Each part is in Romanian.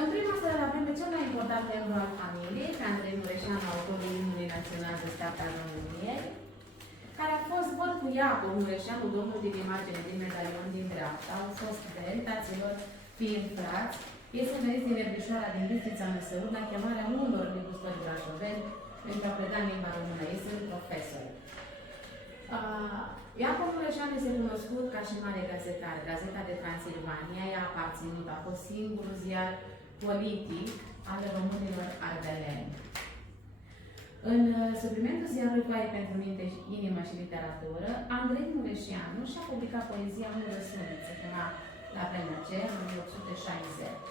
În prima seară avem pe cel mai important membru al familiei, pe Andrei Mureșan, autorul imnului național de stat al României, care a fost văd cu Iacob Mureșanu, domnul din imagine din medalion din dreapta, au fost veri, taților fiind frați, ei sunt veniți din Verbișoara, din Bistrița Năsăud, la chemarea unor negustori brașoveni pentru a preda în limba română. Ei sunt profesori. Iacob Mureșan este cunoscut ca și mare gazetar. Gazeta de Transilvania i-a aparținut, a fost singurul ziar politic al românilor ardeleni. În suplimentul ziarului Foaie pentru minte, inimă și literatură, Andrei Mureșanu și-a publicat poezia Un răsunit, se chema La vremea aceea, în 1860.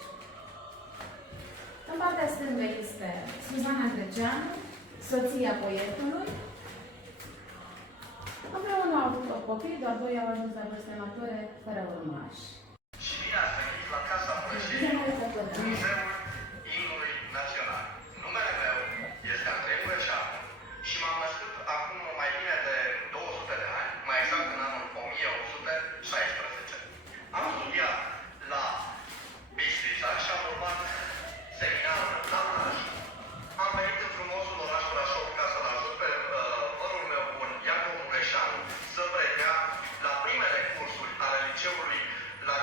În partea stângă este Suzana Greceanu, soția poetului. Împreună au avut 8 copii, doar 2 au ajuns la vârstă mature, fără urmași. Și bine ați venit la Casa Mureșenii, Muzeul Imnului Național. Numele meu este Andrei Mureșanu și m-am născut acum mai bine de 200 de ani, mai exact în anul 1816. Am studiat la Bistrița și am urmat seminarul la Brașov. Am venit în frumosul oraș Brașov ca să-l ajut pe părul meu bun, Iacob Mureșanu, să predea la primele cursuri ale liceului la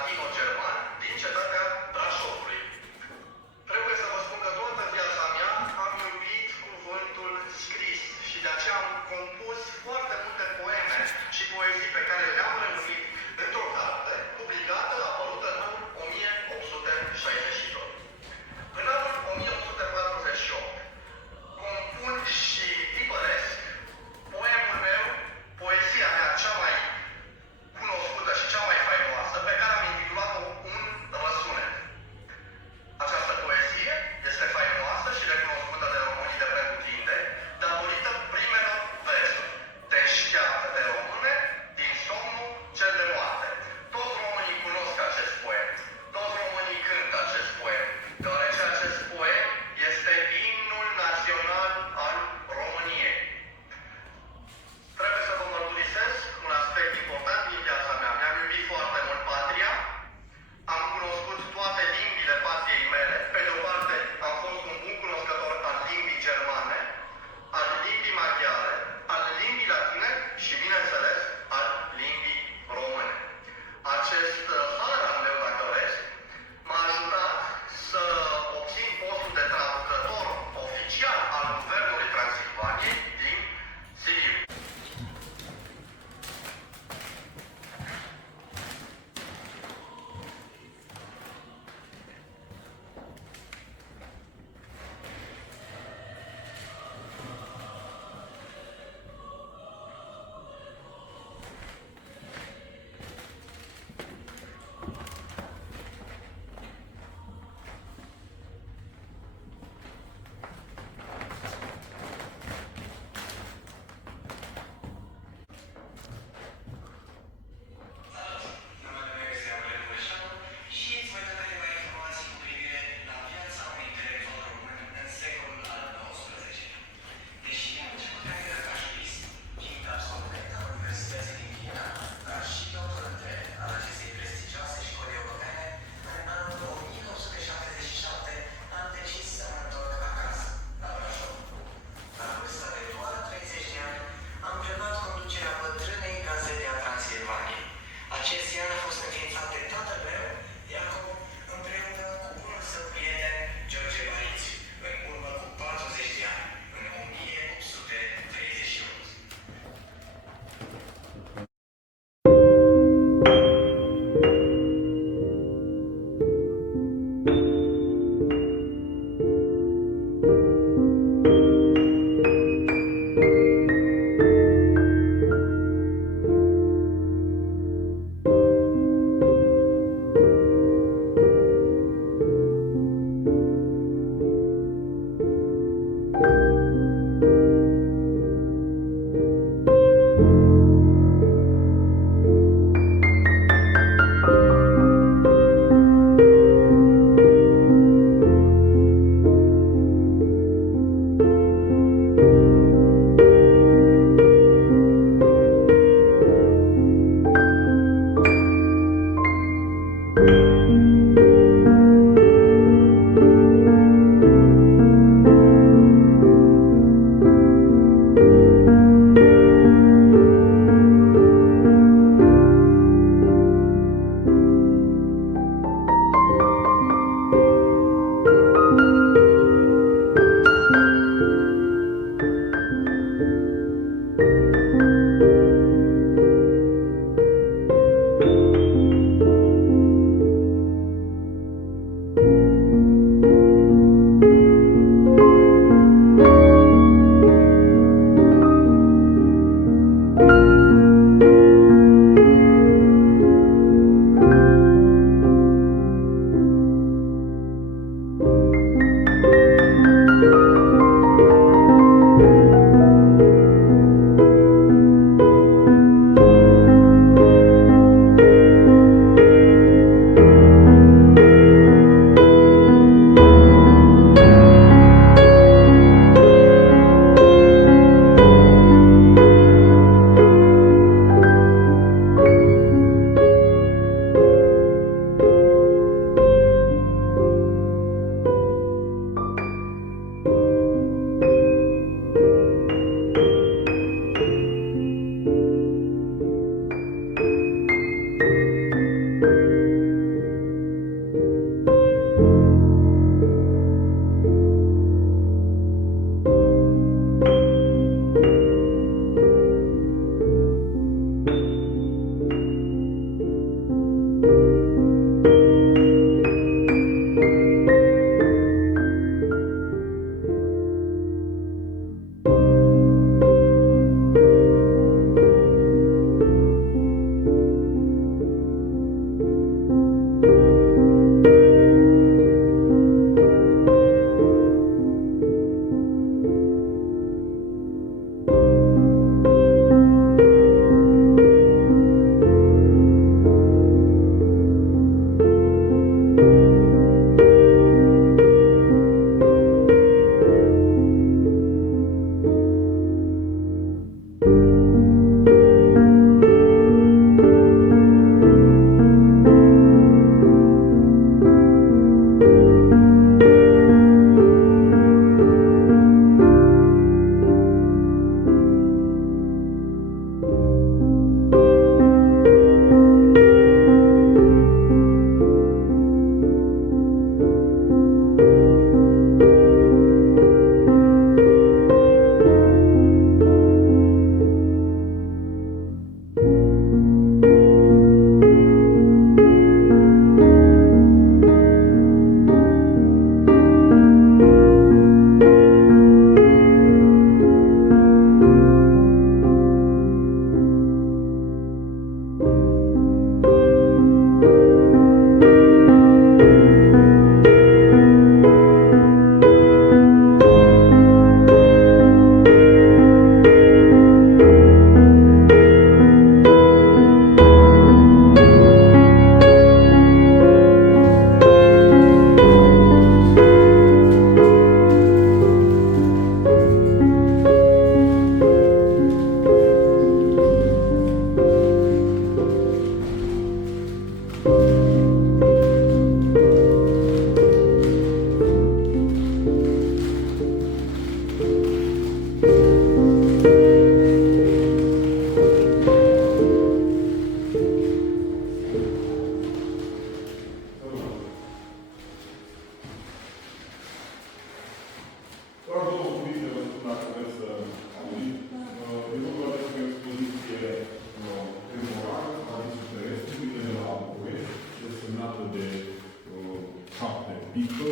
pică,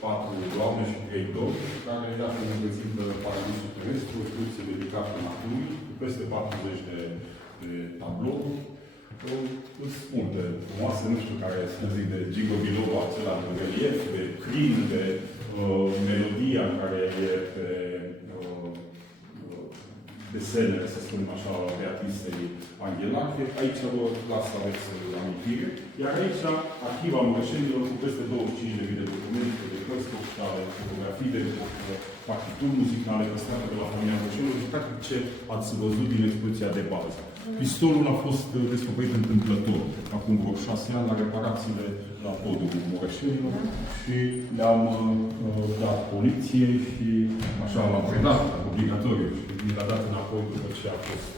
4 doamne și 3 domni, care iată ne prezintă Paradisul Terestru, o expoziție dedicată naturii, cu peste 40 de tablouri. Sunt multe frumoase, nu știu care să zic, de Gigo Biloba, acela de relief, de crin, de melodia care e pe desenele, să spunem așa, Beatriței Anghelache. Aici vă las să aveți amintire. Iar aici, Arhiva Mureșenilor, cu peste 25.000 de documente, de cărți postale, fotografii, de partituri muzicale păstrate de la familia Mureșenilor, și practic ce ați văzut din expoziția de bază. Pistolul a fost descoperit întâmplător, acum vreo 6 ani, la reparațiile la podul Mureșenilor și le-am dat poliției și așa l-am predat, obligatoriu, și mi l-a dat înapoi după ce a fost